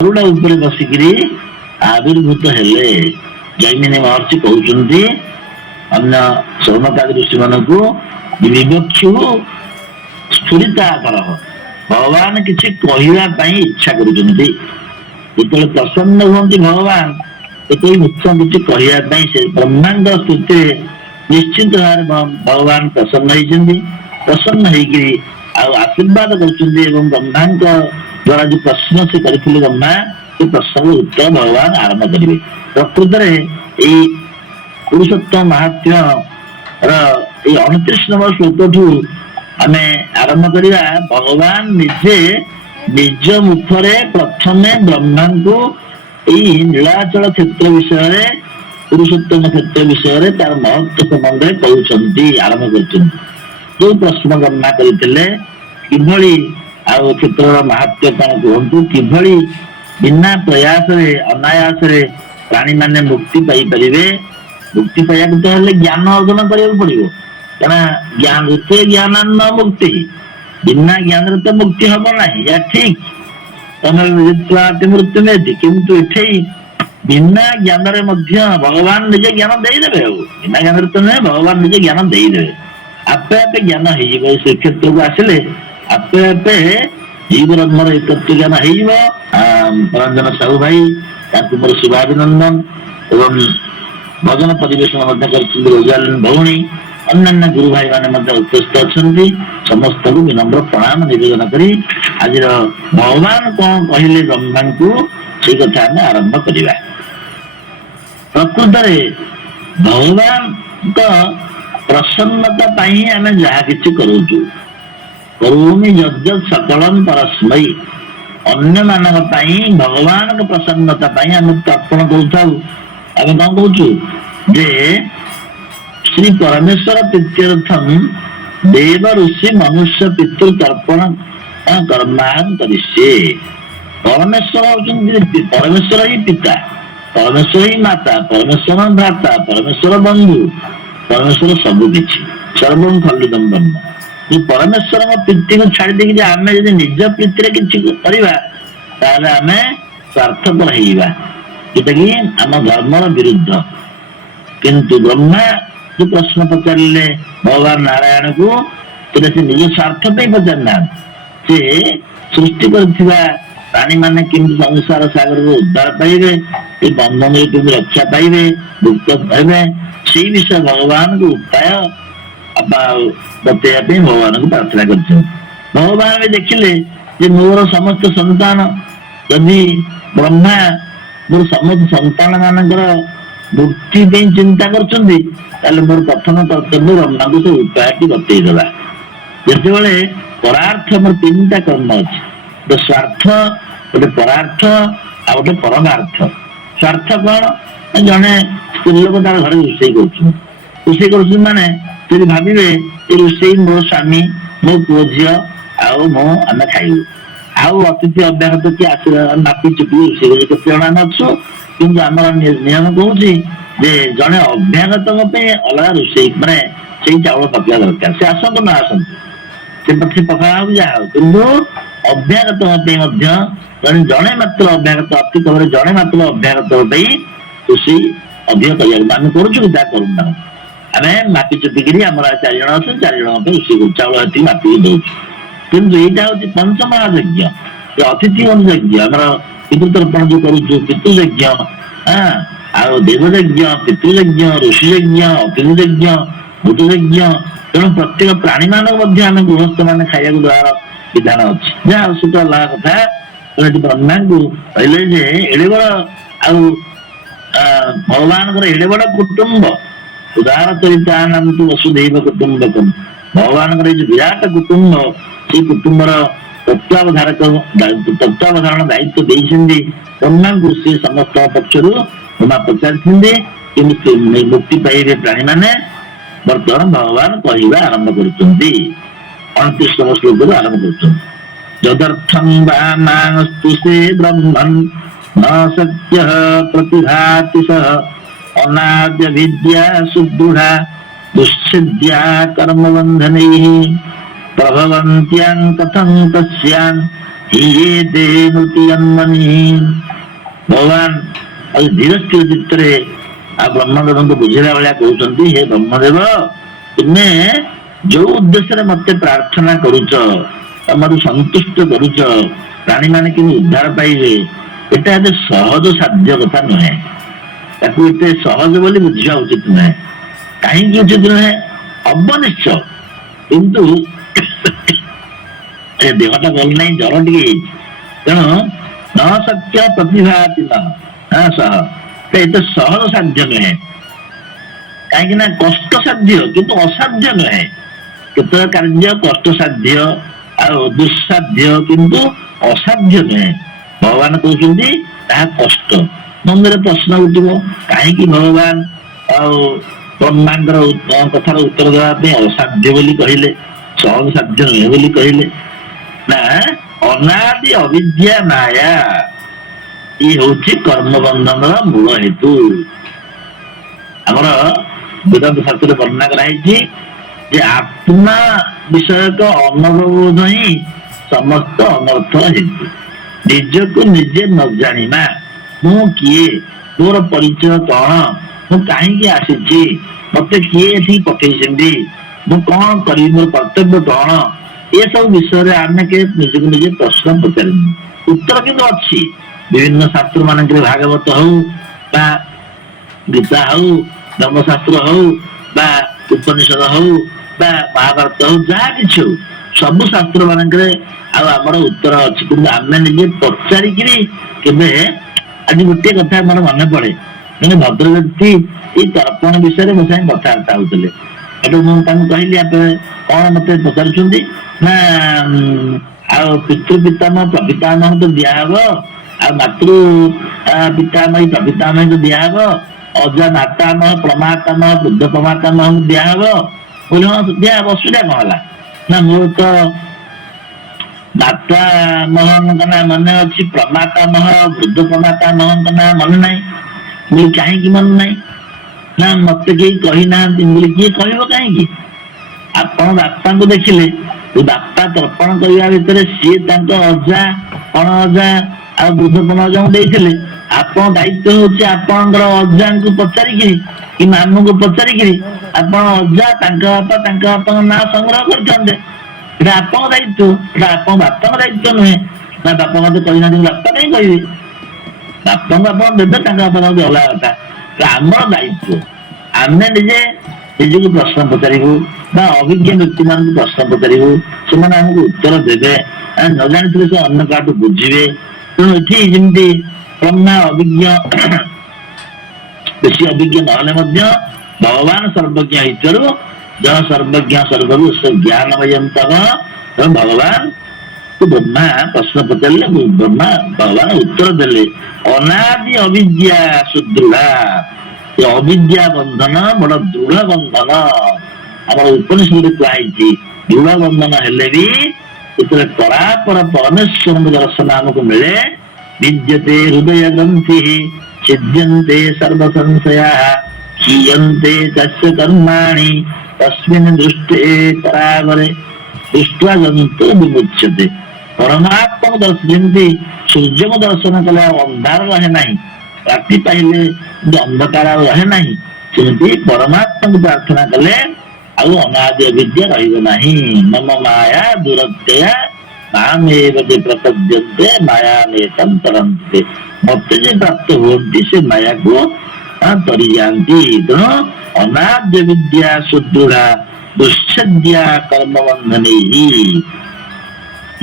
ଗରୁଡ ଉପରେ ବସିକିରି ଆବିର୍ଭୂତ ହେଲେ। ଜୈମିନୀ ମହର୍ଷି କହୁଛନ୍ତି ଅନ୍ୟ ସୌନକାଦି ଋଷି ମାନଙ୍କୁ ବିବକ୍ଷୁ ସ୍ଫୁରିତା ଆକାର ଭଗବାନ କିଛି କହିବା ପାଇଁ ଇଚ୍ଛା କରୁଛନ୍ତି। ଯେତେବେଳେ ପ୍ରସନ୍ନ ହୁଅନ୍ତି ଭଗବାନ ସେତେବେଳେ ନିଶ୍ଚୟ କିଛି କହିବା ପାଇଁ ସେ ବ୍ରହ୍ମାଣ୍ଡ ସ୍ଥିତିରେ ନିଶ୍ଚିତ ଭାବରେ ଭଗବାନ ପ୍ରସନ୍ନ ହେଇଛନ୍ତି। ପ୍ରସନ୍ନ ହେଇକିରି ଆଉ ଆଶୀର୍ବାଦ କରୁଛନ୍ତି ଏବଂ ବ୍ରହ୍ମାଙ୍କ ଦ୍ଵାରା ଯୋଉ ପ୍ରଶ୍ନ ସେ କରିଥିଲେ ବ୍ରହ୍ମା ସେ ପ୍ରଶ୍ନର ଉତ୍ତର ଭଗବାନ ଆରମ୍ଭ କରିବେ। ପ୍ରକୃତରେ ଏଇ ପୁରୁଷୋତ୍ତମ ମାହାତ୍ମ୍ୟ ର ଏଇ 29 ନମ୍ବର ଶ୍ଲୋକଠୁ ଆମେ ଆରମ୍ଭ କରିବା। ଭଗବାନ ନିଜେ ନିଜ ମୁଖରେ ପ୍ରଥମେ ବ୍ରହ୍ମାଙ୍କୁ ଏଇ ନୀଳାଚଳ କ୍ଷେତ୍ର ବିଷୟରେ ପୁରୁଷୋତ୍ତମ କ୍ଷେତ୍ର ବିଷୟରେ ତାର ମହତ୍ଵ ସମ୍ବନ୍ଧରେ କହୁଛନ୍ତି, ଆରମ୍ଭ କରିଛନ୍ତି। ଯୋଉ ପ୍ରଶ୍ନ ବର୍ଣ୍ଣନା କରିଥିଲେ କିଭଳି ଆଉ କ୍ଷେତ୍ରର ମାହାତ୍ମ୍ୟ କଣ କୁହନ୍ତୁ, କିଭଳି ବିନା ପ୍ରୟାସରେ ଅନାୟାସରେ ପ୍ରାଣୀ ମାନେ ମୁକ୍ତି ପାଇପାରିବେ। ମୁକ୍ତି ପାଇବାକୁ ତ ହେଲେ ଜ୍ଞାନ ଅର୍ଜନ କରିବାକୁ ପଡିବ, କାରଣ ଏତେ ଜ୍ଞାନ ନ ମୁକ୍ତି, ବିନା ଜ୍ଞାନରେ ତ ମୁକ୍ତି ହବ ନାହିଁ। ଏହା ଠିକ, ମୃତ୍ୟୁ ନେଇଛି, କିନ୍ତୁ ଏଠି ବିନା ଜ୍ଞାନରେ ମଧ୍ୟ ଭଗବାନ ନିଜେ ଜ୍ଞାନ ଦେଇଦେବେ। ଆଉ ବିନା ଜ୍ଞାନରେ ତ ନୁହେଁ, ଭଗବାନ ନିଜେ ଜ୍ଞାନ ଦେଇଦେବେ। ଆପେ ଆପେ ଜ୍ଞାନ ହେଇଯିବ। ଏ ଶ୍ରୀକ୍ଷେତ୍ରକୁ ଆସିଲେ ଆପେ ଆପେ ଜୀବର ମୋର ଏକତ୍ଵ ଜ୍ଞାନ ହେଇଯିବ। ରଞ୍ଜନ ସାହୁ ଭାଇ ତାଙ୍କୁ ମୋର ଶୁଭାଭିନନ୍ଦନ ଏବଂ ଭଜନ ପରିବେଷଣ ମଧ୍ୟ କରିଛନ୍ତି ରୋଜାଲିନ ଭଉଣୀ, ଅନ୍ୟାନ୍ୟ ଗୁରୁ ଭାଇ ମାନେ ମଧ୍ୟ ଉପସ୍ଥିତ ଅଛନ୍ତି। ସମସ୍ତଙ୍କୁ ବିନମ୍ର ପ୍ରଣାମ ନିବେଦନ କରି ଆଜିର ଭଗବାନ କଣ କହିଲେ ବ୍ରହ୍ମାଙ୍କୁ ସେଇ କଥା ଆମେ ଆରମ୍ଭ କରିବା। ପ୍ରକୃତରେ ଭଗବାନଙ୍କ ପ୍ରସନ୍ନତା ପାଇଁ ଆମେ ଯାହା କିଛି କରୁଛୁ, କରୋମି ଯଦ୍ଯତ୍ ସକଳଂ ପରସ୍ମୈ, ଅନ୍ୟମାନଙ୍କ ପାଇଁ ଭଗବାନଙ୍କ ପ୍ରସନ୍ନତା ପାଇଁ ଆମେ ତର୍ପଣ କରୁଥାଉ। ଆମେ କଣ କହୁଛୁ ଯେ ଶ୍ରୀ ପରମେଶ୍ୱର ପ୍ରୀତ୍ୟର୍ଥଂ ଦେବ ଋଷି ମନୁଷ୍ୟ ପିତୃ ତର୍ପଣ କର୍ମାନ୍ କରିଷ୍ୟେ। ପରମେଶ୍ୱର ହଉଛନ୍ତି, ପରମେଶ୍ୱର ହିଁ ପିତା, ପରମେଶ୍ୱର ହିଁ ମାତା, ପରମେଶ୍ୱର ଭ୍ରାତା, ପରମେଶ୍ୱର ବନ୍ଧୁ, ପରମେଶ୍ୱର ସବୁ କିଛି, ସର୍ବଂ ଖଲ୍ବିଦଂ ବ୍ରହ୍ମ। ପରମେଶ୍ୱରଙ୍କ ପ୍ରୀତିକୁ ଛାଡି ଦେଇକି ଆମେ ଯଦି ନିଜ ପ୍ରୀତିରେ କିଛି କରିବା ତାହେଲେ ଆମେ ସ୍ୱାର୍ଥପର ହେଇଯିବା, ଯୋଉଟା କି ଆମ ଧର୍ମର ବିରୁଦ୍ଧ। କିନ୍ତୁ ବ୍ରହ୍ମା ଯୋଉ ପ୍ରଶ୍ନ ପଚାରିଲେ ଭଗବାନ ନାରାୟଣକୁ, ସେଟା ସେ ନିଜ ସ୍ୱାର୍ଥ ପାଇଁ ପଚାରିନାହାନ୍ତି। ସେ ସୃଷ୍ଟି କରିଥିବା ପ୍ରାଣୀ ମାନେ କେମିତି ସଂସାର ସାଗରରୁ ଉଦ୍ଧାର ପାଇବେ, ଏ ବନ୍ଧନରୁ କେମିତି ରକ୍ଷା ପାଇବେ, ମୁକ୍ତ ପାଇବେ, ସେଇ ବିଷୟ ଭଗବାନଙ୍କୁ ଉପାୟ ବତେଇବା ପାଇଁ ଭଗବାନଙ୍କୁ ପ୍ରାର୍ଥନା କରିଛନ୍ତି। ଭଗବାନ ବି ଦେଖିଲେ ଯେ ମୋର ସମସ୍ତ ସନ୍ତାନ, ଯଦି ବ୍ରହ୍ମା ମୋର ସମସ୍ତ ସନ୍ତାନ ମାନଙ୍କର ମୁକ୍ତି ପାଇଁ ଚିନ୍ତା କରୁଛନ୍ତି, ତାହେଲେ ମୋର ପ୍ରଥମ କର୍ତ୍ତବ୍ୟ ବ୍ରହ୍ମାଙ୍କୁ ସେ ଉପାୟଟି ବତେଇଦେବା। ଯେତେବେଳେ ପରାର୍ଥ, ଆମର ତିନିଟା କର୍ମ ଅଛି, ଗୋଟେ ସ୍ୱାର୍ଥ, ଗୋଟେ ପରାର୍ଥ ଆଉ ଗୋଟେ ପରମାର୍ଥ। ସ୍ୱାର୍ଥ କଣ? ଜଣେ ସ୍ତ୍ରୀ ଲୋକ ତାର ଘରେ ରୋଷେଇ କରୁଛନ୍ତି ମାନେ ଯଦି ଭାବିବେ ଏ ରୋଷେଇ ମୋ ସ୍ୱାମୀ, ମୋ ପୁଅ ଝିଅ ଆଉ ଆମେ ଖାଇବୁ, ଆଉ ଅତିଥି ଅଭ୍ୟାଗତ କିଏ ଆସିଲା ନାପି ଚୁପି ରୋଷେଇ କରୁଛି, କେତେ ଜଣ ଆମେ ଅଛୁ। କିନ୍ତୁ ଆମର ନିୟମ କହୁଛି ଯେ ଜଣେ ଅଭ୍ୟାଗତଙ୍କ ପାଇଁ ଅଲଗା ରୋଷେଇ, ମାନେ ସେଇ ଚାଉଳ ପକେଇବା ଦରକାର। ସେ ଆସନ୍ତୁ ନ ଆସନ୍ତୁ, ସେ ପଛେ ପକାଳ ହଉ ଯାହା ହଉ, କିନ୍ତୁ ଅଭ୍ୟାଗତଙ୍କ ପାଇଁ ମଧ୍ୟ ଜଣେ ମାତ୍ର ଅଭ୍ୟାଗତ, ଅତି କମରେ ଜଣେ ମାତ୍ର ଅଭ୍ୟାଗତ ପାଇଁ ରୋଷେଇ ଅଧିକ କରିବାକୁ ଆମେ କରୁଛୁ କି ତାହା କରୁନା। ଆମେ ମାପି ଚୁପିକିରି ଆମର 4 ଜଣ ଅଛୁ, 4 ଜଣଙ୍କ ପାଇଁ ରୋଷେଇ କରୁଛୁ, ଚାଉଳ ଏତିକି ମାପିକି ଦଉଛୁ। କିନ୍ତୁ ଏଇଟା ହଉଛି ପଞ୍ଚମହାଯଜ୍ଞ, ଅତିଥି ଯଜ୍ଞ। ଆମର ପିତୃତର୍ପଣ ଯୋଉ କରୁଛୁ, ପିତୃଯଜ୍ଞ, ଆଉ ଦେବଯଜ୍ଞ, ପିତୃଯଜ୍ଞ, ଋଷି ଯଜ୍ଞ, ଅତିଥି ଯଜ୍ଞ, ଭୂତ ଯଜ୍ଞ। ତେଣୁ ପ୍ରତ୍ୟେକ ପ୍ରାଣୀ ମାନଙ୍କୁ ମଧ୍ୟ ଆମେ ଗୃହସ୍ଥ ମାନେ ଖାଇବାକୁ ଦେବାର ବିଧାନ ଅଛି। ଯାହା ସେଟା ଅଲଗା କଥା। ବ୍ରହ୍ମାଙ୍କୁ କହିଲେ ଯେ ଏଡେ ବଡ ଆଉ ଭଗବାନଙ୍କର ଏଡେ ବଡ କୁଟୁମ୍ବ, ଉଦାର ଚରିତାନନ୍ତୁ ବସୁଧୈବ କୁଟୁମ୍ବକମ୍, ଭଗବାନଙ୍କର ଏଇ ଯୋଉ ବିରାଟ କୁଟୁମ୍ବ, ସେଇ କୁଟୁମ୍ବର ତତ୍ତ୍ୱାବଧାରଣ ଦାୟିତ୍ୱ ଦେଇଛନ୍ତି ବ୍ରହ୍ମାଙ୍କୁ। ସେ ସମସ୍ତଙ୍କ ପକ୍ଷରୁ ବ୍ରହ୍ମା ପଚାରିଛନ୍ତି କେମିତି ମୁକ୍ତି ପାଇବେ ପ୍ରାଣୀ ମାନେ। ବର୍ତ୍ତମାନ ଭଗବାନ କହିବା ଆରମ୍ଭ କରୁଛନ୍ତି, 29 ତମ ଶ୍ଲୋକରୁ ଆରମ୍ଭ କରୁଛନ୍ତି। ଯଦರ್ಥଂ ବା ମାସ୍ତୁ ସେ ବ୍ରହ୍ମନ୍ ନ ସତ୍ୟଃ ପ୍ରତିଭାତି ସହ ଅନାଦ୍ୟ ବିଦ୍ୟା ସୁଦୃଢା ଦୁଶ୍ଚିଦ୍ୟା କର୍ମ ବନ୍ଧନୈଃ ପ୍ରଭବନ୍ତ୍ୟାଂ କଥଂ ତସ୍ୟାଂ ଇଏ ଦେ ମୂର୍ତ୍ତି ଜନ୍ମନି। ଭଗବାନ ଆଉ ଧୀର ସ୍ଥିର ଚିତ୍ତରେ ଆଉ ବ୍ରହ୍ମଦେବଙ୍କୁ ବୁଝିଲା ଭଳିଆ କହୁଛନ୍ତି, ହେ ବ୍ରହ୍ମଦେବ, ତୁମେ ଯୋଉ ଉଦ୍ଦେଶ୍ୟରେ ମତେ ପ୍ରାର୍ଥନା କରୁଛ, ତମକୁ ସନ୍ତୁଷ୍ଟ କରୁଛ, ପ୍ରାଣୀମାନେ କିନ୍ତୁ ଉଦ୍ଧାର ପାଇବେ, ଏଟା ଏତେ ସହଜ ସାଧ୍ୟ କଥା ନୁହେଁ। ତାକୁ ଏତେ ସହଜ ବୋଲି ବୁଝିବା ଉଚିତ ନୁହେଁ। କାହିଁକି ଉଚିତ ନୁହେଁ? ହବ ନିଶ୍ଚୟ, କିନ୍ତୁ ଏ ଦେହଟା ଭଲ ନାହିଁ, ଜ୍ୱର ଟିକେ ହେଇଛି, ତେଣୁ ନ ସତ୍ୟ ପ୍ରତିଭାତି ସହ ଏତେ ସହଜ ସାଧ୍ୟ ନୁହେଁ। କାହିଁକି ନା କଷ୍ଟ ସାଧ୍ୟ କିନ୍ତୁ ଅସାଧ୍ୟ ନୁହେଁ। କେତେକ କାର୍ଯ୍ୟ କଷ୍ଟ ସାଧ୍ୟ ଆଉ ଦୁଃସାଧ୍ୟ କିନ୍ତୁ ଅସାଧ୍ୟ ନୁହେଁ। ଭଗବାନ କହୁଛନ୍ତି ତାହା କଷ୍ଟ। ମନରେ ପ୍ରଶ୍ନ ଉଠିବ, କାହିଁକି ଭଗବାନ ଆଉ ବ୍ରହ୍ମାଙ୍କର କଥାର ଉତ୍ତର ଦେବା ପାଇଁ ଅସାଧ୍ୟ ବୋଲି କହିଲେ, ସହଜ ସାଧ୍ୟ ନୁହେଁ ବୋଲି କହିଲେ? ନା, ଅନାଦି ଅବିଦ୍ୟା ମାୟା ଇଏ ହଉଛି କର୍ମବନ୍ଧନର ମୂଳ ହେତୁ। ଆମର ବେଦାନ୍ତ ଶାସ୍ତ୍ରରେ ବର୍ଣ୍ଣନା କରାଯାଇଛି ଯେ ଆତ୍ମା ବିଷୟକ ଅନବବୋଧ ହିଁ ସମସ୍ତ ଅନର୍ଥ ହେତୁ। ନିଜକୁ ନିଜେ ନ ଜାଣିବା, ମୁଁ କିଏ, ମୋର ପରିଚୟ କଣ, ମୁଁ କାହିଁକି ଆସିଛି, ମତେ କିଏ ଏଠିକି ପଠେଇଛନ୍ତି, ମୁଁ କଣ କରିବି, ମୋର କର୍ତ୍ତବ୍ୟ କଣ, ଏସବୁ ବିଷୟରେ ଆମେ ନିଜକୁ ନିଜେ ପ୍ରଶ୍ନ ପଚାରିବୁ। ଉତ୍ତର କିନ୍ତୁ ଅଛି ବିଭିନ୍ନ ଶାସ୍ତ୍ର ମାନଙ୍କରେ, ଭାଗବତ ହଉ ବା ଗୀତା ହଉ, ଧର୍ମଶାସ୍ତ୍ର ହଉ ବା ଉପନିଷଦ ହଉ ବା ମହାଭାରତ ହଉ, ଯାହା କିଛି ହଉ, ସବୁ ଶାସ୍ତ୍ର ମାନଙ୍କରେ ଆଉ ଆମର ଉତ୍ତର ଅଛି। କିନ୍ତୁ ଆମେ ନିଜେ ପଚାରିକିରି କେବେ, ଆଜି ଗୋଟିଏ କଥା ମୋର ମନେ ପଡେ, ମାନେ ଭଦ୍ରବ୍ୟକ୍ତି ଏଇ ତର୍ପଣ ବିଷୟରେ ମୋ ସାଙ୍ଗେ କଥାବାର୍ତ୍ତା ହଉଥିଲେ। ଏଠୁ ମୁଁ ତାଙ୍କୁ କହିଲି, ଆପଣ କଣ ମତେ ପଚାରୁଛନ୍ତି? ନା ଆଉ ପିତୃ ପିତାମହ ପ୍ରପିତାମହଙ୍କୁ ଦିଆହବ, ଆଉ ମାତୃ ପିତାମହୀ ପ୍ରପିତାମହୀଙ୍କୁ ଦିଆହବ, ଅଜା ମାତାମହ ପ୍ରମାତାମହ ବୃଦ୍ଧ ପ୍ରମାତାମହଙ୍କୁ ଦିଆହବ। କହିଲେ ହଁ ଦିଆହବ, ଅସୁବିଧା କଣ ହେଲା? ନା ମୋର ତ ମାତାମହଙ୍କ ନାଁ ମନେ ଅଛି, ପ୍ରମାତାମହ ବୃଦ୍ଧ ପ୍ରମାତାମହଙ୍କ ନାଁ ମନେ ନାହିଁ। ମୁଁ କାହିଁକି ମନେ ନାହିଁ? ନା ମତେ କେହି କହିନାହାନ୍ତି। ମୁଁ କିଏ କହିବ କାହିଁକି? ଆପଣ ବାପାଙ୍କୁ ଦେଖିଲେ, ବାପା ତର୍ପଣ କରିବା ଭିତରେ ସିଏ ତାଙ୍କ ଅଜା କଣ ଅଜା ଆଉ ବୃଦ୍ଧ ପଣଜାଙ୍କୁ ଦେଇଥିଲେ। ଆପଣ ଦାୟିତ୍ୱ ହଉଛି ଆପଣଙ୍କର ଅଜାଙ୍କୁ ପଚାରିକିରି କି ମାମୁଁଙ୍କୁ ପଚାରିକିରି ଆପଣ ଅଜା ତାଙ୍କ ବାପାଙ୍କ ନାଁ ସଂଗ୍ରହ କରିଥାନ୍ତେ। ଏଟା ଆପଣଙ୍କ ଦାୟିତ୍ୱ, ଏଟା ଆପଣଙ୍କ ବାପାଙ୍କ ଦାୟିତ୍ୱ ନୁହେଁ। ନା ବାପା ମତେ କହିନାହାନ୍ତି, ବାପା କାହିଁ କହିବେ? ବାପାଙ୍କୁ ଆପଣ ଦେବେ, ତାଙ୍କ ବାପା ଅଲଗା କଥା। ଆମର ଦାୟିତ୍ୱ ଆମେ ନିଜେ ନିଜକୁ ପ୍ରଶ୍ନ ପଚାରିବୁ ବା ଅଭିଜ୍ଞ ବ୍ୟକ୍ତି ମାନଙ୍କୁ ପ୍ରଶ୍ନ ପଚାରିବୁ, ସେମାନେ ଆମକୁ ଉତ୍ତର ଦେବେ। ନ ଜାଣିଥିଲେ ସେ ଅନ୍ୟ କାହାଠୁ ବୁଝିବେ। ତେଣୁ ଏଠି ଯେମିତି ବ୍ରହ୍ମା ଅଭିଜ୍ଞ, ବେଶୀ ଅଭିଜ୍ଞ ନହେଲେ ମଧ୍ୟ ଭଗବାନ ସର୍ବଜ୍ଞ ହେଇଥିବାରୁ, ଯହ ସର୍ବଜ୍ଞ ସର୍ବରୁ ଜ୍ଞାନମୟଂ ତବ, ତେଣୁ ଭଗବାନ ବ୍ରହ୍ମା ପ୍ରଶ୍ନ ପଚାରିଲେ, ଭଗବାନ ଉତ୍ତର ଦେଲେ। ଅନାଦି ଅବିଦ୍ୟା ସୁଦୃଢା, ଅବିଦ୍ୟା ବନ୍ଧନ ବଡ ଦୃଢ ବନ୍ଧନ। ଆମର ଉପନିଷଦରେ କୁହା ହେଇଛି, ଦୃଢ ବନ୍ଧନ ହେଲେ ବି ଯେତେବେଳେ ପରାପର ପରମେଶ୍ୱରଙ୍କ ଦର୍ଶନ ଆମକୁ ମିଳେ, ବିଦ୍ୟତେ ହୃଦୟ ଗ୍ରନ୍ଥି ଛିଦ୍ୟନ୍ତେ ସର୍ବ ସଂଶୟା କ୍ଷୀୟନ୍ତେ ତସ୍ୟ କର୍ମାଣି ତସ୍ମିନ୍ ଦୃଷ୍ଟେ ପରାବରେ ଦୃଷ୍ଟ୍ୱା ଜନ୍ତୁ ବିମୁଚ୍ୟତେ। ପରମାତ୍ମାକୁ ଦର୍ଶନ, ଯେମିତି ସୂର୍ଯ୍ୟଙ୍କୁ ଦର୍ଶନ କଲେ ଆଉ ଅନ୍ଧାର ରହେ ନାହିଁ, ରାତି ପାଇଲେ ଅନ୍ଧକାର ଆଉ ରହେ ନାହିଁ, ସେମିତି ପରମାତ୍ମାକୁ ପ୍ରାର୍ଥନା କଲେ ଆଉ ଅନାଦି ଅବିଦ୍ୟା ରହିବ ନାହିଁ। ମମ ମାୟା ଦୁରତ୍ୟୟା ମାମେବ ଯେ ପ୍ରପଦ୍ୟନ୍ତେ ମାୟାମେତଂ ତରନ୍ତେ। ମତେ ଯେ ପ୍ରାପ୍ତ ହୁଅନ୍ତି ସେ ମାୟାକୁ ତରି ଯାଆନ୍ତି। ତେଣୁ ଅନାଦ୍ୟ ବିଦ୍ୟା ସୁଦୃଢା ଦୁଶ୍ଛେଦ୍ୟା କର୍ମ ବନ୍ଧନେ,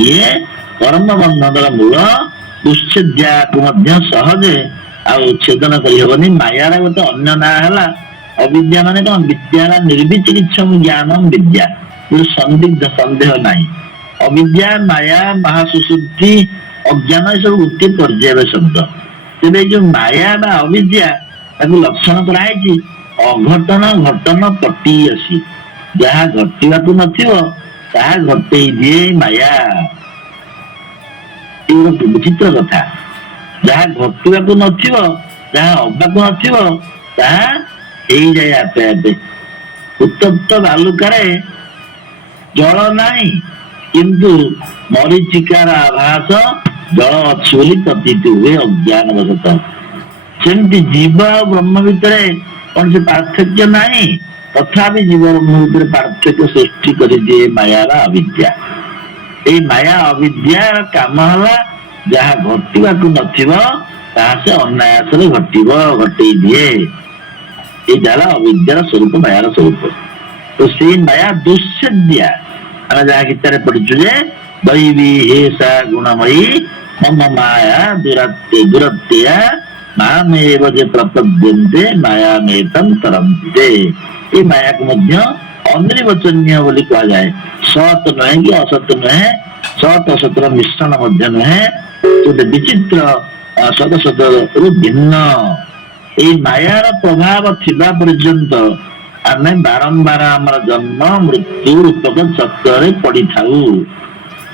ଇଏ କର୍ମ ବନ୍ଧନର ମୂଳ। ଦୁଶ୍ଛେଦ୍ୟାକୁ ମଧ୍ୟ ସହଜେ ଆଉ ଛେଦନ କରିହେବନି। ମାୟାର ଗୋଟେ ଅନ୍ୟ ନାଁ ହେଲା ଅବିଦ୍ୟା। ମାନେ କଣ? ବିଦ୍ୟାର ନିର୍ବିଚିକିତ୍ସମ ଜ୍ଞାନମ ବିଦ୍ୟା, ସନ୍ଦିଗ୍ଧ ସନ୍ଦେହ ନାହିଁ। ଅବିଦ୍ୟା, ମାୟା, ମହାସୁଶୁଦ୍ଧି, ଅଜ୍ଞାନ ଏସବୁ ଗୋଟିଏ ପର୍ଯ୍ୟାୟର ଶବ୍ଦ। ତେବେ ଏଇ ଯୋଉ ମାୟା ବା ଅବିଦ୍ୟା, ତାକୁ ଲକ୍ଷଣ କରାହେଇଛି ଅଘଟନ ଘଟନ ପଟିୟସି। ଯାହା ଘଟିବାକୁ ନଥିବ ତାହା ଘଟେଇ ଦିଏ ମାୟା। ଏ ଗୋଟେ ବିଚିତ୍ର କଥା। ଯାହା ଘଟିବାକୁ ନଥିବ, ଯାହା ହବାକୁ ନଥିବ, ତାହା ହେଇଯାଏ ଆପେ ଆପେ। ଉତ୍ତପ୍ତ ବାଲୁକାରେ ଜଳ ନାହିଁ, କିନ୍ତୁ ମରିଚିକାର ଆଭାସ ଜଳ ଅଛି ବୋଲି ପ୍ରତୀତ ହୁଏ ଅଜ୍ଞାନ ବଶତଃ। ସେମିତି ଜୀବ ଆଉ ବ୍ରହ୍ମ ଭିତରେ କୌଣସି ପାର୍ଥକ୍ୟ ନାହିଁ, ତଥାପି ଜୀବ ବ୍ରହ୍ମ ଭିତରେ ପାର୍ଥକ୍ୟ ସୃଷ୍ଟି କରିଦିଏ ମାୟାର ଅବିଦ୍ୟା। ଏଇ ମାୟା ଅବିଦ୍ୟାର କାମ ହେଲା ଯାହା ଘଟିବାକୁ ନଥିବ ତାହା ସେ ଅନାୟାସରେ ଘଟିବ, ଘଟେଇ ଦିଏ। ଏଇଟା ହେଲା ଅବିଦ୍ୟାର ସ୍ୱରୂପ, ମାୟାର ସ୍ୱରୂପ। ତ ସେଇ ମାୟା ଦୁଶ୍ଚେଦ୍ୟା, ଆମେ ଯାହା ଗୀତାରେ ପଢିଛୁ ଯେ ଦୈବୀ ହେସା ଗୁଣମୟୀ ମମ ମାୟା ଦୁରତ୍ୟା ମାମେବ ଯେ ପ୍ରପଦ୍ୟନ୍ତେ ମାୟାମେତଂ ତରନ୍ତେ। ଏଇ ମାୟାକୁ ମଧ୍ୟ ଅନିର୍ବଚନୀୟ ବୋଲି କୁହାଯାଏ। ସତ ନୁହେଁ କି ଅସତ ନୁହେଁ, ସତ ଅସତର ମିଶ୍ରଣ ମଧ୍ୟ ନୁହେଁ, ଗୋଟେ ବିଚିତ୍ର ସତ ସତରୁ ଭିନ୍ନ। ଏଇ ମାୟାର ପ୍ରଭାବ ଥିବା ପର୍ଯ୍ୟନ୍ତ ଆମେ ବାରମ୍ବାର ଆମର ଜନ୍ମ ମୃତ୍ୟୁ ରୂପକ ଚକ୍ରରେ ପଡିଥାଉ,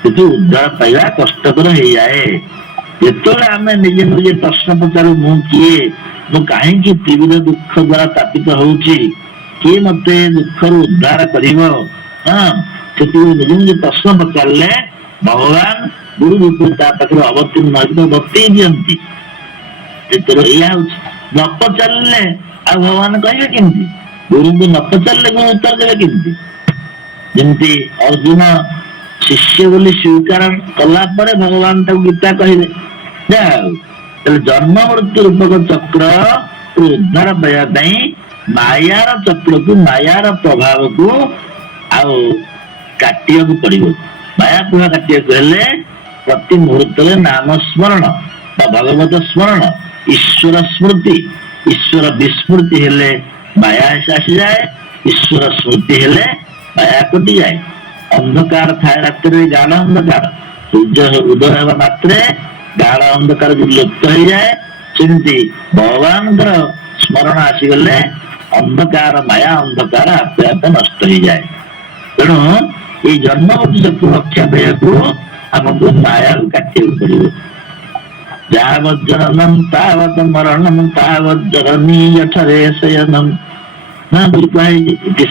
କିନ୍ତୁ ଉଦ୍ଧାର ପାଇବା କଷ୍ଟକର ହେଇଯାଏ। ଯେତେବେଳେ ଆମେ ନିଜେ ନିଜେ ପ୍ରଶ୍ନ ପଚାରୁ ମୁଁ କିଏ, ମୁଁ କାହିଁକି ତ୍ରିବିଧ ଦୁଃଖ ଦ୍ଵାରା ତାପିତ ହଉଛି, କିଏ ମତେ ଦୁଃଖରୁ ଉଦ୍ଧାର କରିବ, ସେତିକି ନିଜେ ନିଜେ ପ୍ରଶ୍ନ ପଚାରିଲେ ଭଗବାନ ଗୁରୁ ରୂପେ ତା ପାଖରେ ଅବତୀର୍ଣ୍ଣ ହେଇକି ବତେଇ ଦିଅନ୍ତି। ଯେତେବେଳେ ଏଇଆ ହଉଛି, ନ ପଚାରିଲେ ଆଉ ଭଗବାନ କହିବେ କେମିତି? ଗୁରୁଙ୍କୁ ନ ପଚାରିଲେ ଗୁରୁ ଉତ୍ତର ଦେବେ କେମିତି? ଯେମିତି ଅର୍ଜୁନ ଶିଷ୍ୟ ବୋଲି ସ୍ୱୀକାର କଲା ପରେ ଭଗବାନ ତାକୁ ଗୀତା କହିଲେ। ଯାହା ହଉ, ତାହେଲେ ଜନ୍ମ ମୃତ୍ୟୁ ରୂପକ ଚକ୍ର ଉଦ୍ଧାର ପାଇବା ପାଇଁ ମାୟାର ଚକ୍ରକୁ, ମାୟାର ପ୍ରଭାବକୁ ଆଉ କାଟିବାକୁ ପଡିବ। ମାୟା ପ୍ରଭାବ କାଟିବାକୁ ହେଲେ ପ୍ରତି ମୁହୂର୍ତ୍ତରେ ନାମ ସ୍ମରଣ ବା ଭଗବତ ସ୍ମରଣ, ଈଶ୍ୱର ସ୍ମୃତି, ଈଶ୍ୱର ବିସ୍ମୃତି ହେଲେ ମାୟା ଆସିଯାଏ, ଈଶ୍ୱର ସ୍ମୃତି ହେଲେ ମାୟା କଟିଯାଏ। ଅନ୍ଧକାର ଥାଏ ରାତିରେ, ଗାଢ ଅନ୍ଧକାର, ସୂର୍ଯ୍ୟ ଉଦୟ ହେବା ମାତ୍ରେ ଗାଢ ଅନ୍ଧକାର ଯଦି ଲୁପ୍ତ ହେଇଯାଏ, ସେମିତି ଭଗବାନଙ୍କର ସ୍ମରଣ ଆସିଗଲେ ଅନ୍ଧକାର, ମାୟା ଅନ୍ଧକାର ଆପେ ଆପେ ନଷ୍ଟ ହେଇଯାଏ। ତେଣୁ ଏଇ ଜନ୍ମ ଚକ୍ର ରକ୍ଷା ପାଇବାକୁ ଆମକୁ ମାୟାକୁ କାଟିବାକୁ ପଡିବ। ଯାବତ୍ ଜନନଂ ତାବତ୍ ମରଣଂ ତାବତ୍ ଜରନୀ ଜଠରେ ଶୟନଂ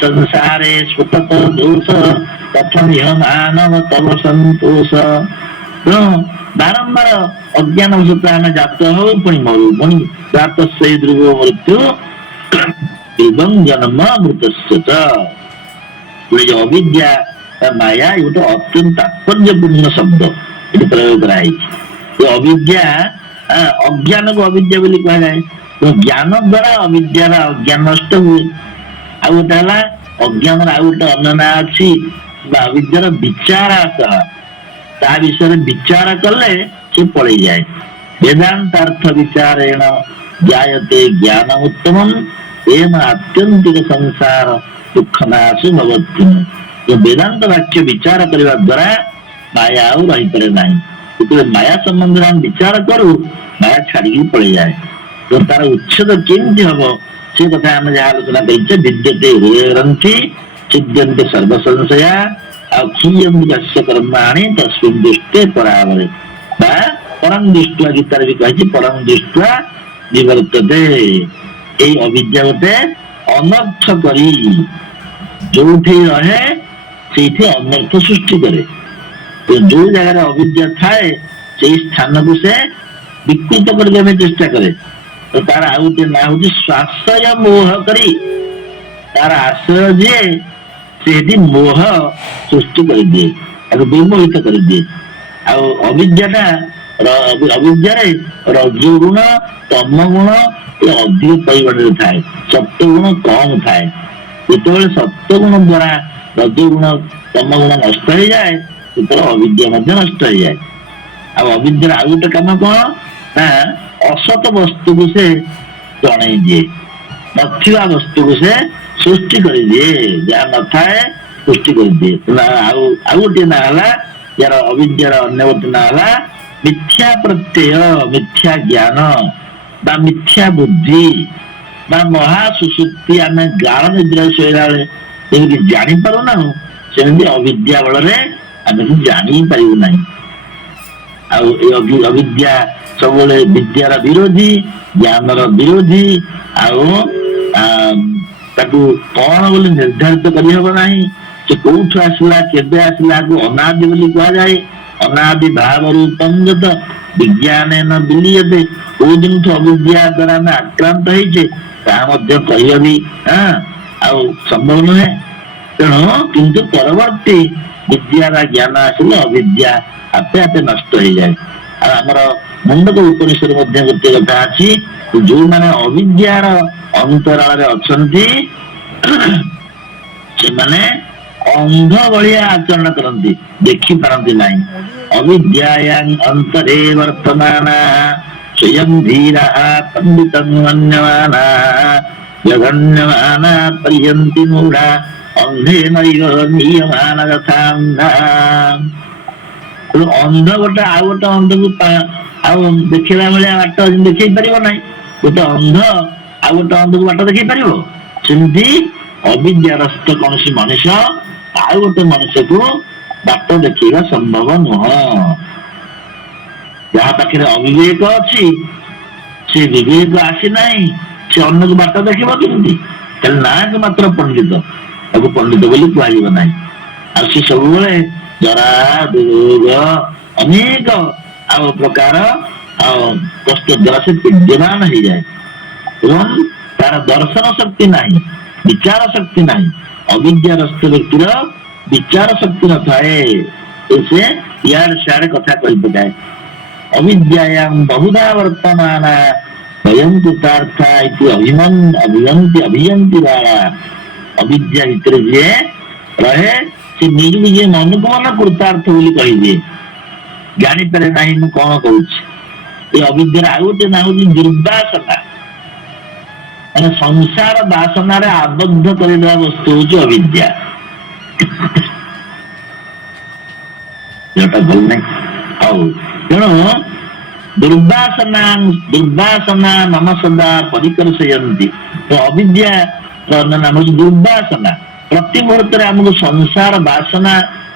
ସଂସାରେ ସ୍ଫୁଟତ ଦୋଷ ତଥମିହ ମାନବ ତବ ସନ୍ତୋଷ। ବାରମ୍ବାର ଅଜ୍ଞାନ ବଶତଃ ଆମେ ଜାତ ହଉ, ପୁଣି ମରୁ, ପୁଣି ଜାତ ସେଇ ଧ୍ରୁବ ମୃତ୍ୟୁ ଏବଂ ଜନ୍ମ ମୃତ୍ୟୁଶ୍ଚ। ଅବିଦ୍ୟା ମାୟା ଗୋଟେ ଅତ୍ୟନ୍ତ ତାତ୍ପର୍ଯ୍ୟପୂର୍ଣ୍ଣ ଶବ୍ଦ ଏଠି ପ୍ରୟୋଗ କରାଯାଇଛି। ଅବିଦ୍ୟା, ଅଜ୍ଞାନକୁ ଅବିଦ୍ୟା ବୋଲି କୁହାଯାଏ। ଜ୍ଞାନ ଦ୍ଵାରା ଅବିଦ୍ୟାର ଅଜ୍ଞାନ ନଷ୍ଟ ହୁଏ। ଆଉ ଗୋଟେ ହେଲା ଅଜ୍ଞାନର ଆଉ ଗୋଟେ ଅନ୍ୟ ନାଁ ଅଛି, ବା ଅବିଦ୍ୟାର ବିଚାର, ତା ବିଷୟରେ ବିଚାର କଲେ ସେ ପଳେଇଯାଏ। ବେଦାନ୍ତାର୍ଥ ବିଚାରେଣ ଜାୟତେ ଜ୍ଞାନ ଉତ୍ତମଂ ଏନ ଆତ୍ୟନ୍ତିକ ସଂସାର ଦୁଃଖ ନାଶ ଭବତି। ବେଦାନ୍ତ ବାକ୍ୟ ବିଚାର କରିବା ଦ୍ଵାରା ମାୟା ଆଉ ରହିପାରେ ନାହିଁ। ଯେତେବେଳେ ମାୟା ସମ୍ବନ୍ଧରେ ଆମେ ବିଚାର କରୁ, ମାୟା ଛାଡିକି ପଳେଇଯାଏ। ତ ତାର ଉଚ୍ଛେଦ କେମିତି ହବ ସେ କଥା ଆମେ ଯାହା ଆଲୋଚନା କରିଛେ। ବିଦ୍ୟତେ ଗ୍ରନ୍ଥି ଛିଦ୍ୟନ୍ତେ ସର୍ବ ସଂଶୟା ଆଉ କ୍ଷୀୟନ୍ତି ଯସ୍ୟ କର୍ମାଣି ତସ୍ମିନ୍ ଦୃଷ୍ଟେ ପରାବରେ, ବା ପରମ ଦୃଷ୍ଟ୍ୟା, ଗୀତାରେ ବି କହିଛି ପରମ ଦୃଷ୍ଟ୍ୟା ବିବର୍ତ୍ତତେ। ଏଇ ଅବିଦ୍ୟା ଗୋଟେ ଅନର୍ଥ କରି ଯୋଉଠି ରହେ ସେଇଠି ଅନର୍ଥ ସୃଷ୍ଟି କରେ। ଯୋଉ ଜାଗାରେ ଅବିଦ୍ୟା ଥାଏ ସେଇ ସ୍ଥାନକୁ ସେ ବିକୃତ କରିବା ପାଇଁ ଚେଷ୍ଟା କରେ। ତ ତାର ଆଉ ଗୋଟେ ନାଁ ହଉଛି ସ୍ୱାଶ୍ରୟ ମୋହ କରି, ତାର ଆଶ୍ରୟ ଯିଏ ସେଠି ମୋହ ସୃଷ୍ଟି କରିଦିଏ, ତାକୁ ବିମୋହିତ କରିଦିଏ। ଆଉ ଅବିଦ୍ୟାଟା, ଅବିଦ୍ୟାରେ ରଜଗୁଣ ତମ ଗୁଣ ଏ ଅଧିକ ପରିମାଣରେ ଥାଏ, ସତ୍ୱଗୁଣ କମ ଥାଏ। ଯେତେବେଳେ ସତ୍ୱଗୁଣ ଦ୍ଵାରା ରଜଗୁଣ ତମ ଗୁଣ ନଷ୍ଟ ହେଇଯାଏ, ସେତେବେଳେ ଅବିଦ୍ୟା ମଧ୍ୟ ନଷ୍ଟ ହେଇଯାଏ। ଆଉ ଅବିଦ୍ୟାର ଆଉ ଗୋଟେ କାମ କଣ ନା, ଅସତ ବସ୍ତୁକୁ ସେ ଜଣେଇ ଦିଏ, ନଥିବା ବସ୍ତୁକୁ ସେ ସୃଷ୍ଟି କରିଦିଏ, ଯାହା ନଥାଏ ସୃଷ୍ଟି କରିଦିଏ। ଆଉ ଗୋଟିଏ ନାଁ ହେଲା ଯାର ଅବିଦ୍ୟାର ଅନ୍ୟ ଗୋଟେ ନାଁ ହେଲା ମିଥ୍ୟା ପ୍ରତ୍ୟୟ, ମିଥ୍ୟା ଜ୍ଞାନ ବା ମିଥ୍ୟା ବୁଦ୍ଧି ବା ମହା ସୁଷୁପ୍ତି। ଆମେ ଗାଢ ନିଦ୍ରାରେ ଶୋଇଲା ବେଳେ ଯେମିତି ଜାଣିପାରୁନାହୁଁ, ସେମିତି ଅବିଦ୍ୟା ବଳରେ ଆମେ ଜାଣି ପାରିବୁ ନାହିଁ। ଆଉ ଏଇ ଅବିଦ୍ୟା ସବୁବେଳେ ବିଦ୍ୟାର ବିରୋଧୀ, ଜ୍ଞାନର ବିରୋଧୀ। ଆଉ ତାକୁ କଣ ବୋଲି ନିର୍ଦ୍ଧାରିତ କରିହବ ନାହିଁ। ସେ କୋଉଠୁ ଆସିଲା କେବେ ଆସିଲା ଆକୁ ଅନାଦି ବୋଲି କୁହାଯାଏ। ଅନାଦି ଭାବ ରୂପଙ୍ଗତ ବିଜ୍ଞାନ ବିଲିୟତେ, କୋଉ ଦିନଠୁ ଅବିଦ୍ୟା ଦ୍ଵାରା ଆମେ ଆକ୍ରାନ୍ତ ହେଇଛେ ତାହା ମଧ୍ୟ କହିବା ବି ଆଉ ସମ୍ଭବ ନୁହେଁ। ତେଣୁ କିନ୍ତୁ ପରବର୍ତ୍ତୀ ବିଦ୍ୟା ବା ଜ୍ଞାନ ଆସିଲେ ଅବିଦ୍ୟା ଆପେ ଆପେ ନଷ୍ଟ ହେଇଯାଏ। ଆଉ ଆମର ମୁଣ୍ଡକ ଉପନିଷଦରେ ମଧ୍ୟ ଗୋଟିଏ କଥା ଅଛି, ଯୋଉମାନେ ଅବିଦ୍ୟାର ଅନ୍ତରାଳରେ ଅଛନ୍ତି ସେମାନେ ଅନ୍ଧ ଭଳିଆ ଆଚରଣ କରନ୍ତି, ଦେଖି ପାରନ୍ତି ନାହିଁ। ଅବିଦ୍ୟାୟାଂ ଅନ୍ତରେ ବର୍ତ୍ତମାନ ସ୍ୱୟଂ ଧୀରା ପଣ୍ଡିତଂ ମନ୍ୟମାନା ଜଗନ୍ୟମାନା ପର୍ୟନ୍ତି ମୂଢା ଅନ୍ଧେନୈବ ନିୟମାନ ଯଥାନ୍ଧା। ଅନ୍ଧ ଗୋଟେ ଆଉ ଗୋଟେ ଅନ୍ଧକୁ ଆଉ ଦେଖିଲା ଭଳିଆ ବାଟ ଦେଖେଇ ପାରିବ ନାହିଁ। ଗୋଟେ ଅନ୍ଧ ଆଉ ଗୋଟେ ଅନ୍ଧକୁ ବାଟ ଦେଖେଇ ପାରିବ? ସେମିତି ଅବିଦ୍ୟାଗ୍ରସ୍ତ କୌଣସି ମଣିଷ ଆଉ ଗୋଟେ ମଣିଷକୁ ବାଟ ଦେଖେଇବା ସମ୍ଭବ ନୁହଁ। ଯାହା ପାଖରେ ଅବିବେକ ଅଛି, ସେ ବିବେକ ଆସିନାହିଁ, ସେ ଅନ୍ୟକୁ ବାଟ ଦେଖିବ କେମିତି? ତାହେଲେ ନାକୁ ମାତ୍ର ପଣ୍ଡିତ, ତାକୁ ପଣ୍ଡିତ ବୋଲି କୁହାଯିବ ନାହିଁ। ଆଉ ସେ ସବୁବେଳେ ଜରା ରୋଗ ଅନେକ ଆଉ ପ୍ରକାର ଆଉ କଷ୍ଟ ଦ୍ୱାରା ସେ ବିଦ୍ୟମାନ ହେଇଯାଏ ଏବଂ ତାର ଦର୍ଶନ ଶକ୍ତି ନାହିଁ, ବିଚାର ଶକ୍ତି ନାହିଁ। ଅବିଦ୍ୟାଗ୍ରସ୍ତ ବ୍ୟକ୍ତିର ବିଚାର ଶକ୍ତି ନଥାଏ, ସେ ଇଆଡେ ସିଆଡେ କଥା କହି ପକାଏ। ଅବିଦ୍ୟାୟାଂ ବହୁଧା ବର୍ତ୍ତମାନ ସ୍ୱୟଂ କୃତାର୍ଥା ଇତି ଅଭିୟନ୍ତି ବାଳା। ଅବିଦ୍ୟା ଭିତରେ ଯିଏ ରହେ ସେ ନିଜକୁ ଯିଏ ମନକୁ ମନ କୃତାର୍ଥ ବୋଲି କହିଦିଏ, ଜାଣିପାରେ ନାହିଁ ମୁଁ କଣ କହୁଛି। ଏ ଅବିଦ୍ୟାର ଆଉ ଗୋଟେ ନାଁ ହଉଛି ଦୁର୍ବାସନା, ମାନେ ସଂସାର ବାସନାରେ ଆବଦ୍ଧ କରିଦେବା ବସ୍ତୁ ହଉଛି ଅବିଦ୍ୟା। ଯୋଉଟା ଭଲ ନାହିଁ। ହଉ, ତେଣୁ ଦୁର୍ବାସନା ମମ ସଦା ପରିକର୍ଷୟନ୍ତି। ତ ଅବିଦ୍ୟା ନାମ ହଉଛି ଦୁର୍ବାସନା, ପ୍ରତି ମୁହୂର୍ତ୍ତରେ ଆମକୁ ସଂସାର ବାସନା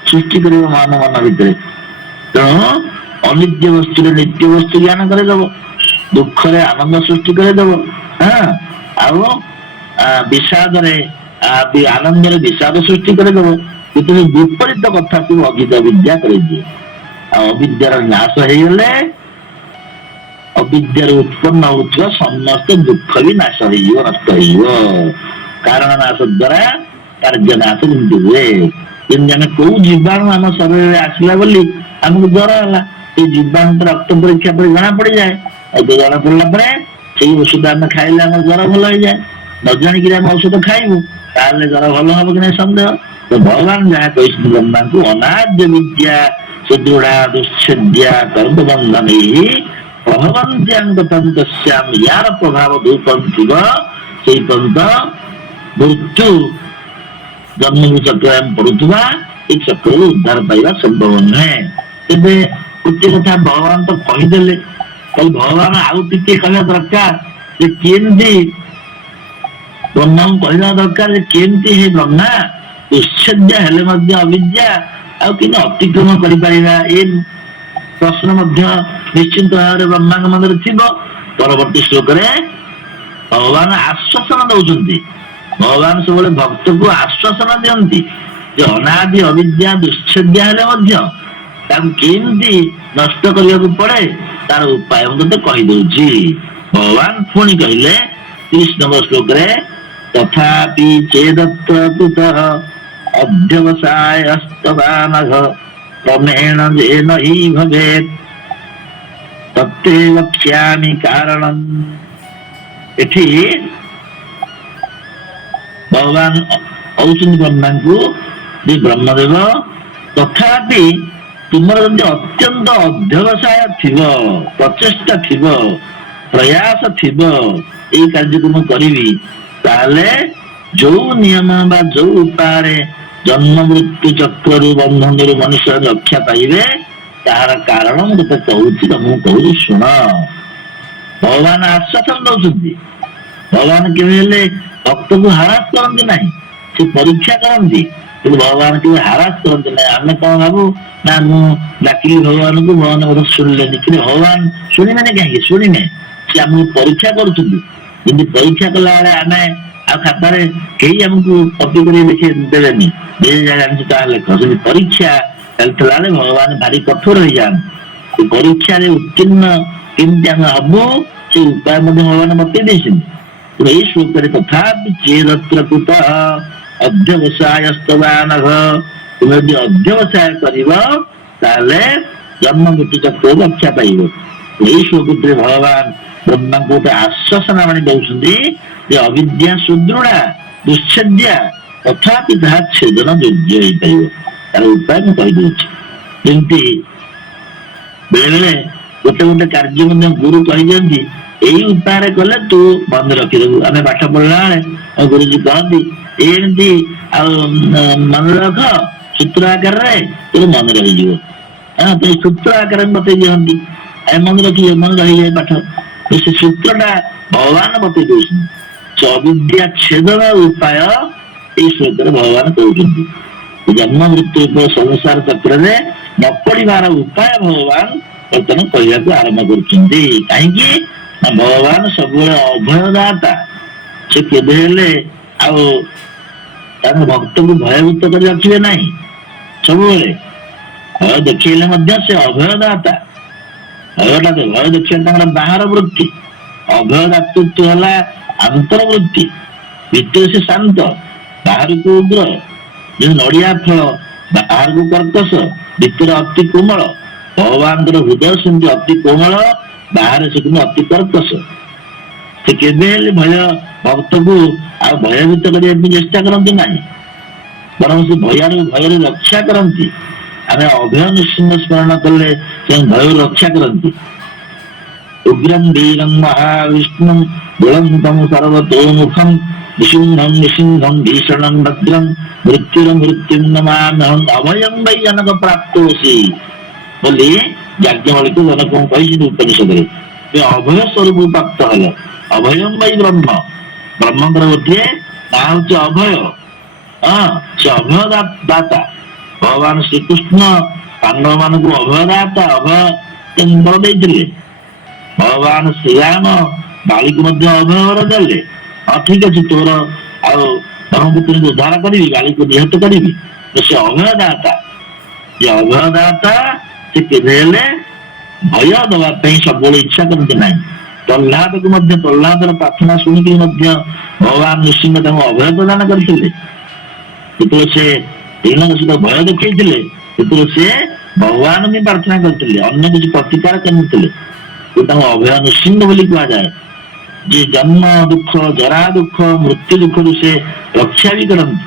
ସୃଷ୍ଟି କରିବ ମନ ଭିତରେ। ତେଣୁ ଅନିତ୍ୟ ବସ୍ତୁରେ ନିତ୍ୟ ବସ୍ତୁ ଜ୍ଞାନ କରିଦେବ, ଦୁଃଖରେ ଆନନ୍ଦ ସୃଷ୍ଟି କରିଦେବ, ଆଉ ବିଷାଦରେ ଆନନ୍ଦରେ ବିଷାଦ ସୃଷ୍ଟି କରିଦେବ। କିନ୍ତୁ ବିପରୀତ କଥାକୁ ଅଭିଦ ବିଦ୍ୟା କରିଦିଏ। ଆଉ ଅବିଦ୍ୟାର ନାଶ ହେଇଗଲେ ଅବିଦ୍ୟାରୁ ଉତ୍ପନ୍ନ ହଉଥିବା ସମସ୍ତ ଦୁଃଖ ବି ନାଶ ହେଇଯିବ, ନଷ୍ଟ ହେଇଯିବ। କାରଣ ନାଶ ଦ୍ଵାରା କାର୍ଯ୍ୟ ନାଶ ଯେମିତି ହୁଏ। ଯେମିତି ଆମେ କୋଉ ଜୀବାଣୁ ଆମ ଶରୀରରେ ଆସିଲା ବୋଲି ଆମକୁ ଜ୍ୱର ହେଲା, ସେଇ ଜୀବାଣୁ ରକ୍ତ ପରୀକ୍ଷା ପରେ ଜଣା ପଡିଯାଏ। ଆଉ ଜଣା ପଡିଲା ପରେ ସେଇ ଔଷଧ ଆମେ ଖାଇଲେ ଆମର ଜ୍ୱର ଭଲ ହେଇଯାଏ। ନ ଜାଣିକିରି ଆମେ ଔଷଧ ଖାଇବୁ ତାହେଲେ ଜ୍ୱର ଭଲ ହବ କି ନାହିଁ ସନ୍ଦେହ। ତ ଭଗବାନ ଯାହା କହିଛନ୍ତି ବ୍ରହ୍ମାଙ୍କୁ, ଅନାଦ୍ୟ ବିଦ୍ୟା ସୁଦୃଢା ଦୁଶ୍ଛେଦ୍ୟା କର୍ମବନ୍ଧନୀ ପ୍ରଭବନ୍ତ୍ୟାଙ୍ଗ ୟାର ପ୍ରଭାବ ଯୋଉ ପର୍ଯ୍ୟନ୍ତ ଥିବ ସେଇ ପର୍ଯ୍ୟନ୍ତ ମୃତ୍ୟୁ ଜନ୍ମକୁ ଚକ୍ର ଆମେ ପଡୁଥିବା, ଏଇ ଚକ୍ରରୁ ଉଦ୍ଧାର ପାଇବା ସମ୍ଭବ ନୁହେଁ। ତେବେ ଗୋଟିଏ କଥା ଭଗବାନ ତ କହିଦେଲେ, ତାହେଲେ ଭଗବାନ ଆଉ ଟିକେ କହିବା ଦରକାର ଯେ କେମିତି ବ୍ରହ୍ମାଙ୍କୁ କହିବା ଦରକାର ଯେ କେମିତି ହେ ବ୍ରହ୍ମା ଉଚ୍ଛେଦ୍ୟ ହେଲେ ମଧ୍ୟ ଅବିଦ୍ୟା ଆଉ କେମିତି ଅତିକ୍ରମ କରିପାରିବା। ଏ ପ୍ରଶ୍ନ ମଧ୍ୟ ନିଶ୍ଚିନ୍ତ ଭାବରେ ବ୍ରହ୍ମାଙ୍କ ମଧ୍ୟରେ ଥିବ। ପରବର୍ତ୍ତୀ ଶ୍ଲୋକରେ ଭଗବାନ ଆଶ୍ୱାସନା ଦଉଛନ୍ତି। ଭଗବାନ ସବୁବେଳେ ଭକ୍ତକୁ ଆଶ୍ୱାସନା ଦିଅନ୍ତି ଯେ ଅନାଦି ଅବିଦ୍ୟା ଦୁଶ୍ଛେଦ୍ୟ ହେଲେ ମଧ୍ୟ ତାକୁ କେମିତି ନଷ୍ଟ କରିବାକୁ ପଡେ ତାର ଉପାୟ ମୁଁ ତତେ କହିଦଉଛି। ଭଗବାନ ପୁଣି କହିଲେ 30 ନମ୍ବର ଶ୍ଲୋକରେ, ତଥାପି ଚେଦତ୍ରକୃତ ଅଧ୍ୟବସାୟସ୍ତବାନଘ କ୍ରମେଣ ଯେନ ହି ଭବେତ୍ ତତେ ବକ୍ଷ୍ୟାମି କାରଣମ୍। ଏଠି ଭଗବାନ କହୁଛନ୍ତି ବ୍ରହ୍ମାଙ୍କୁ ଯେ ବ୍ରହ୍ମଦେବ ତଥାପି ତୁମର ଯଦି ଅତ୍ୟନ୍ତ ଅଧ୍ୟବସାୟ ଥିବ, ପ୍ରଚେଷ୍ଟା ଥିବ, ପ୍ରୟାସ ଥିବ ଏଇ କାର୍ଯ୍ୟକୁ ମୁଁ କରିବି, ତାହେଲେ ଯୋଉ ନିୟମ ବା ଯୋଉ ଉପାୟରେ ଜନ୍ମ ମୃତ୍ୟୁ ଚକ୍ରରୁ ବନ୍ଧନରୁ ମନୁଷ୍ୟ ରକ୍ଷା ପାଇବେ ତାହାର କାରଣ ମୁଁ ତତେ କହୁଛି, ତମକୁ କହୁଛି ଶୁଣ। ଭଗବାନ ଆଶ୍ୱାସନା ଦଉଛନ୍ତି। ଭଗବାନ କେବେ ହେଲେ ଭକ୍ତକୁ ହାରାସ କରନ୍ତି ନାହିଁ, ସେ ପରୀକ୍ଷା କରନ୍ତି। କିନ୍ତୁ ଭଗବାନ କେବେ ହାରାସ କରନ୍ତି ନାହିଁ। ଆମେ କଣ ଭାବୁ ନା ମୁଁ ଡାକିଲି ଭଗବାନଙ୍କୁ, ଭଗବାନ ବୋଧେ ଶୁଣିଲେନି। କିନ୍ତୁ ଭଗବାନ ଶୁଣିବେନି କାହିଁକି? ଶୁଣିବେ, ସେ ଆମକୁ ପରୀକ୍ଷା କରୁଛନ୍ତି। କିନ୍ତୁ ପରୀକ୍ଷା କଲା ବେଳେ ଆମେ ଆଉ ଖାତାରେ କେହି ଆମକୁ କପି କରି ଦେବେନି, ଯେ ଯାହା ଜାଣିଛୁ ତାହା ଲେଖ। ସେମିତି ପରୀକ୍ଷା ଚାଲିଥିଲା ବେଳେ ଭଗବାନ ଭାରି କଠୋର ହେଇଯାଆନ୍ତି। ପରୀକ୍ଷାରେ ଉତ୍ତୀର୍ଣ୍ଣ କେମିତି ଆମେ ହବୁ ସେ ଉପାୟ ମଧ୍ୟ ଭଗବାନ ବତେଇ ଦେଇଛନ୍ତି। ଏଇ ଶ୍ଲୋକରେ ତଥାପି ଚେଦତ୍ର କୃତ ଅଧ୍ୟବସାୟସ୍ତବାନଘ, ତୁମେ ଯଦି ଅଧ୍ୟବସାୟ କରିବ ତାହେଲେ ଜନ୍ମ ମୃତ୍ୟୁ ଚକ୍ରରୁ ରକ୍ଷା ପାଇବ। ଏଇ ଶ୍ଲୋକରେ ଭଗବାନ ବ୍ରହ୍ମାଙ୍କୁ ଗୋଟେ ଆଶ୍ୱାସନା ଆଣି ଦଉଛନ୍ତି ଯେ ଅବିଦ୍ୟା ସୁଦୃଢା ଦୁଶ୍ଛେଦ୍ୟା, ତଥାପି ତାହା ଛେଦନ ଯୋଗ୍ୟ ହେଇପାରିବ। ତାର ଉପାୟ ମୁଁ କହିଦଉଛି। ଯେମିତି ବେଳେ ବେଳେ ଗୋଟେ ଗୋଟେ କାର୍ଯ୍ୟ ମଧ୍ୟ ଗୁରୁ କହିଦିଅନ୍ତି, ଏଇ ଉପାୟରେ କଲେ ତୁ ମନେ ରଖିଦେବୁ। ଆମେ ପାଠ ପଢିଲା ବେଳେ ଗୁରୁଜୀ କହନ୍ତି ଏମିତି ଆଉ ମନେ ରଖ ସୂତ୍ର ଆକାରରେ, ତୋର ମନେ ରହିଯିବ। ହଁ, ସୂତ୍ର ଆକାରରେ ବତେଇ ଦିଅନ୍ତି, ମନେ ରଖିବେ, ମନେ ରହିଯାଏ ପାଠ। ସେ ସୂତ୍ରଟା ଭଗବାନ ବତେଇ ଦଉଛନ୍ତି। ଅବିଦ୍ୟା ଛେଦର ଉପାୟ ଏଇ ଶ୍ଲୋକରେ ଭଗବାନ କହୁଛନ୍ତି। ଜନ୍ମ ମୃତ୍ୟୁ ସଂସାର ଚକ୍ରରେ ନ ପଡିବାର ଉପାୟ ଭଗବାନ ବର୍ତ୍ତମାନ କହିବାକୁ ଆରମ୍ଭ କରୁଛନ୍ତି। କାହିଁକି ନା ଭଗବାନ ସବୁବେଳେ ଅଭୟଦାତା। ସେ କେବେ ହେଲେ ଆଉ ତାଙ୍କ ଭକ୍ତଙ୍କୁ ଭୟଭୀତ କରି ରଖିବେ ନାହିଁ। ସବୁବେଳେ ଭୟ ଦେଖେଇଲେ ମଧ୍ୟ ସେ ଅଭୟଦାତା। ଭୟ ଦେଖିବା ତାଙ୍କର ବାହାର ବୃତ୍ତି, ଅଭୟ ଦାତୃତ୍ୱ ହେଲା ଆନ୍ତର ବୃତ୍ତି। ଭିତରେ ସେ ଶାନ୍ତ, ବାହାରକୁ ଉଗ୍ର। ଯେମିତି ନଡିଆ ଫଳ ବାହାରକୁ କର୍କଶ, ଭିତରେ ଅତି କୋମଳ। ଭଗବାନଙ୍କର ହୃଦୟ ସେମିତି ଅତି କୋମଳ, ବାହାରେ ସେ କିନ୍ତୁ ଅତି କର୍କଶ। ସେ କେବେ ହେଲେ ଭକ୍ତକୁ ଆଉ ଭୟଭୀତ କରିବା ପାଇଁ ଚେଷ୍ଟା କରନ୍ତି ନାହିଁ, ବରଂ ସେ ଭୟରେ ରକ୍ଷା କରନ୍ତି। ଆମେ ଅଭୟ ନୃସିଂହ ସ୍ମରଣ କଲେ ସେ ଭୟରୁ ରକ୍ଷା କରନ୍ତି। ଉଗ୍ରಂ ବୀରଂ ମହାବିଷ୍ଣୁଂ ବୁଳନ୍ତଂ ସର୍ବତୋମୁଖଂ ନିସିଂହଂ ନିସିଂହଂ ଭୀଷଣଂ ଭଦ୍ରଂ ମୃତ୍ୟୁର ନମାମ୍ୟହଂ ଅଭୟଂ ବୈ ଜନକ ପ୍ରାପ୍ତୋଷି ବୋଲି ଯାଜ୍ଞବଲ୍କ୍ୟ ଜନକଙ୍କୁ କହିଛନ୍ତି ଉପନିଷଦରେ। ଅଭୟ ସ୍ୱରୂପ ପ୍ରାପ୍ତ ହେଲ। ଅଭୟଂ ବୈ ବ୍ରହ୍ମ, ବ୍ରହ୍ମଙ୍କର ଗୋଟିଏ ନାଁ ହଉଛି ଅଭୟ। ସେ ଅଭୟ ଦାତା। ଭଗବାନ ଶ୍ରୀକୃଷ୍ଣ ପାଣ୍ଡବ ମାନଙ୍କୁ ଅଭୟ ଦାତା, ଅଭୟ ବର ଦେଇଥିଲେ। ଭଗବାନ ଶ୍ରୀରାମ ବାଳିକୁ ମଧ୍ୟ ଅଭୟ ବର ଦେଲେ। ହଁ ଠିକ ଅଛି, ତୋର ଆଉ ଧର୍ମପୁତ୍ରଙ୍କୁ ଉଦ୍ଧାର କରିବି, ବାଳିକୁ ନିହତ କରିବି। ସେ ଅଭୟ ଦାତା। ଯେ ଅଭୟ ଦାତା ସେ କେବେ ହେଲେ ଭୟ ଦବା ପାଇଁ ସବୁବେଳେ ଇଚ୍ଛା କରନ୍ତି ନାହିଁ। ପ୍ରହ୍ଲାଦକୁ ମଧ୍ୟ, ପ୍ରହ୍ଲାଦର ପ୍ରାର୍ଥନା ଶୁଣିକି ମଧ୍ୟ ଭଗବାନ ନୃସିଂହ ତାଙ୍କୁ ଅଭୟ ପ୍ରଦାନ କରିଥିଲେ। ଯେତେବେଳେ ସେ ହିରଣ୍ୟକଶିପୁଙ୍କୁ ଭୟ ଦେଖେଇଥିଲେ, ସେତେବେଳେ ସେ ଭଗବାନ ବି ପ୍ରାର୍ଥନା କରିଥିଲେ, ଅନ୍ୟ କିଛି ପ୍ରତିକାର କରିନଥିଲେ। ତାଙ୍କୁ ଅଭୟ ନୃସିଂହ ବୋଲି କୁହାଯାଏ। ଯେ ଜନ୍ମ ଦୁଃଖ, ଜରା ଦୁଃଖ, ମୃତ୍ୟୁ ଦୁଃଖରୁ ସେ ରକ୍ଷା ବି କରନ୍ତି।